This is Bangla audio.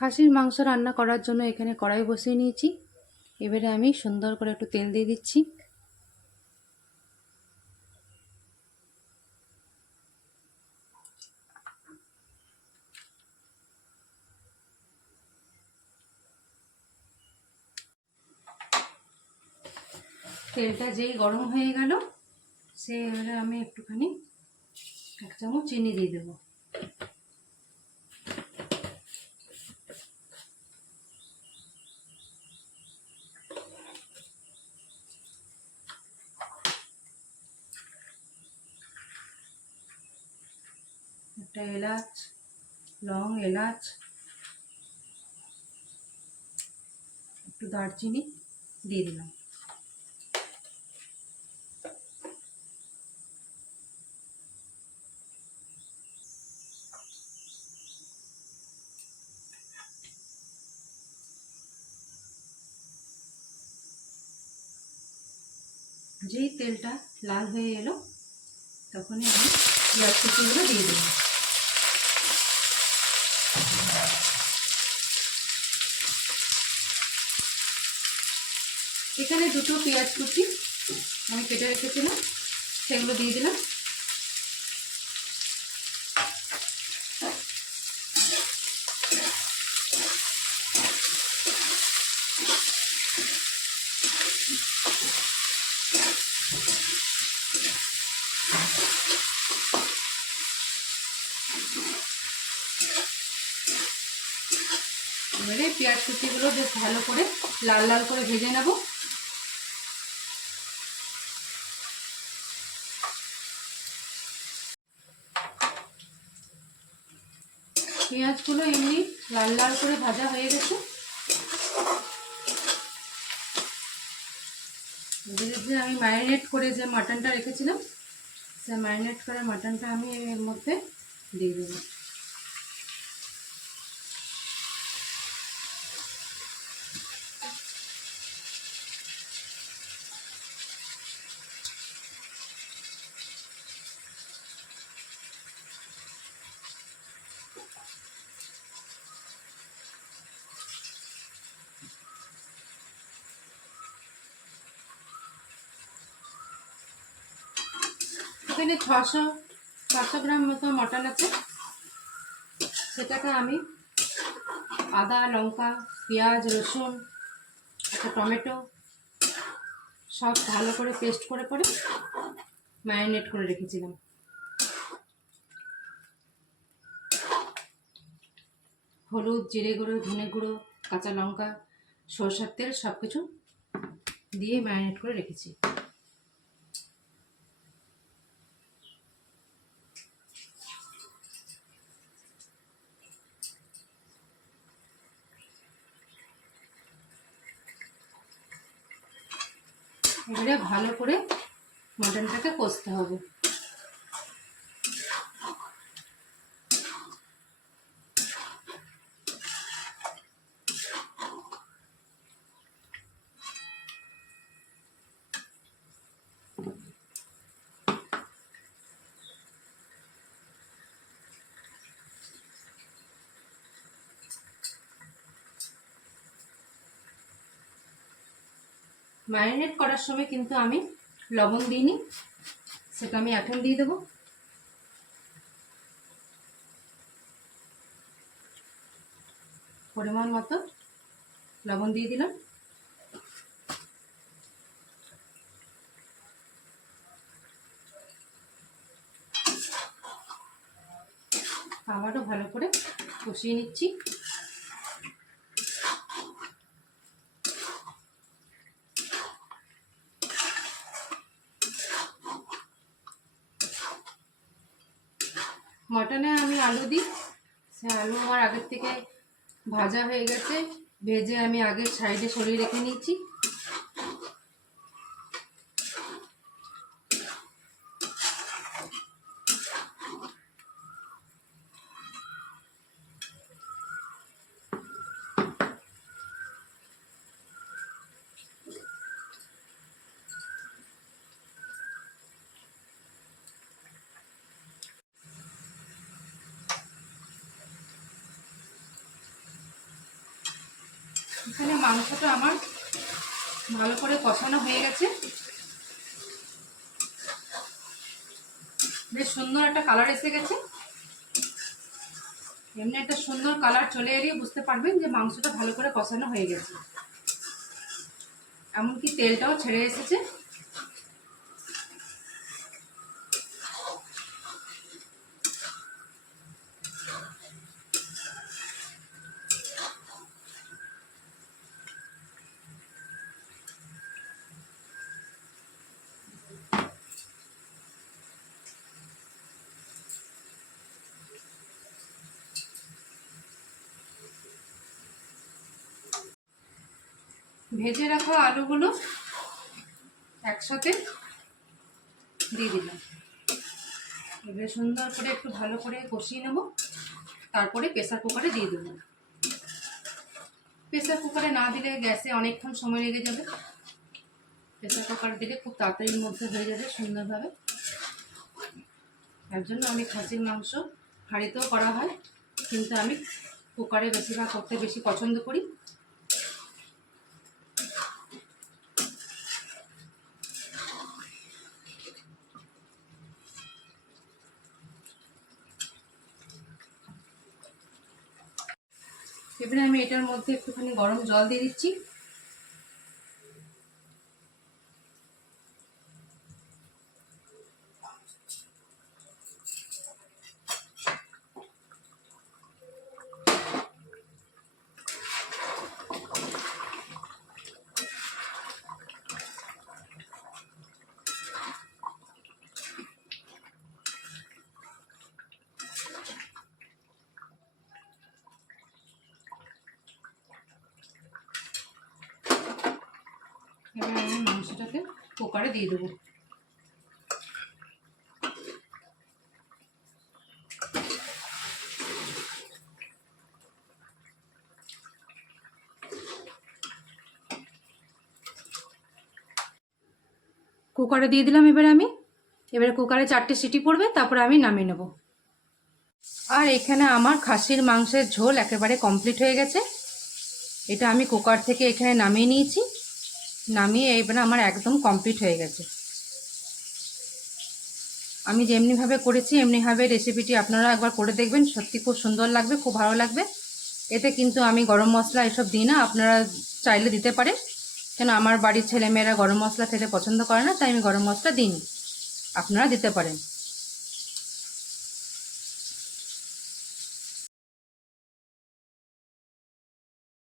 খাসির মাংস রান্না করার জন্য এখানে কড়াই বসিয়ে নিয়েছি। এবারে আমি সুন্দর করে একটু তেল দিয়ে দিচ্ছি। তেলটা যেই গরম হয়ে গেল, এবারে আমি একটুখানি 1 চামচ চিনি দিয়ে দেবো। একটা এলাচ, লং, এলাচ, একটু দারচিনি দিয়ে দিলাম। যেই তেলটা লাল হয়ে এলো তখনই আমি পেঁয়াজ কুচিগুলো দিয়ে দেবো। এখানে 2টো পেঁয়াজ কুচি আমি কেটে রেখেছিলাম, সেগুলো দিয়ে দিলাম। এবারে পেঁয়াজ কুচিগুলো বেশ ভালো করে লাল লাল করে ভেজে নেব। পেঁয়াজগুলো এমনি লাল লাল করে ভাজা হয়ে গেছে। যে আমি ম্যারিনেট করে যে মাটনটা রেখেছিলাম, সে ম্যারিনেট করা মাটনটা আমি এর মধ্যে দিয়ে দেবো। এখানে 600 গ্রাম মতো মটন আছে। সেটাকে আমি আদা, লঙ্কা, পেঁয়াজ, রসুন, একটা টমেটো সব ভালো করে পেস্ট করে ম্যারিনেট করে রেখেছিলাম। হলুদ, জিরে গুঁড়ো, ধনে গুঁড়ো, কাঁচা লঙ্কা, সরষের তেল সব কিছু দিয়ে ম্যারিনেট করে রেখেছি। এবারে ভালো করে মটনটাকে কষতে হবে। ম্যারিনেট করার সময় কিন্তু আমি লবণ দিইনি, সেটা আমি এখন দিয়ে দেবো। পরিমাণ মতো লবণ দিয়ে দিলাম। আবারও ভালো করে কষিয়ে নিচ্ছি। মটনে আমি আলু দিই, সে আলু আমার আগের থেকে ভাজা হয়ে গেছে, ভেজে আমি আগে সাইডে সরিয়ে রেখে নিয়েছি। এখানে মাংসটা আমার ভালো করে কষানো হয়ে গেছে, বেশ সুন্দর একটা কালার এসে গেছে। এমনি একটা সুন্দর কালার চলে এলেই বুঝতে পারবেন যে মাংসটা ভালো করে কষানো হয়ে গেছে, এমনকি তেলটাও ছেড়ে এসেছে। ভেজে রাখা আলুগুলো একসাথে দিয়ে দিলাম। এবারে সুন্দর করে একটু ভালো করে কষিয়ে নেব, তারপরে প্রেসার কুকারে দিয়ে দেবো। প্রেসার কুকারে না দিলে গ্যাসে অনেকক্ষণ সময় লেগে যাবে, প্রেসার কুকার দিলে খুব তাড়াতাড়ির মধ্যে হয়ে যাবে সুন্দরভাবে। তার জন্য আমি খাসির মাংস হাঁড়িতেও করা হয়, কিন্তু আমি কুকারে বেশিরভাগ করতে বেশি পছন্দ করি। এবারে আমি এটার মধ্যে একটুখানি গরম জল দিয়ে দিচ্ছি। এবার আমি মাংসটাকে কুকারে দিয়ে দেবো। কুকারে দিয়ে দিলাম। এবারে কুকারে 4টে সিটি পড়বে, তারপরে আমি নামিয়ে নেব। আর এখানে আমার খাসির মাংসের ঝোল একেবারে কমপ্লিট হয়ে গেছে। এটা আমি কুকার থেকে এখানে নামিয়ে নিয়েছি। নামিয়ে এবারে আমার একদম কমপ্লিট হয়ে গেছে। আমি যেমনিভাবে করেছি এমনিভাবে রেসিপিটি আপনারা একবার করে দেখবেন, সত্যি খুব সুন্দর লাগবে, খুব ভালো লাগবে। এতে কিন্তু আমি গরম মশলা এসব দিই না, আপনারা চাইলে দিতে পারেন, কেন আমার বাড়ির ছেলেমেয়েরা গরম মশলা খেতে পছন্দ করে না, তাই আমি গরম মশলা দিইনি, আপনারা দিতে পারেন।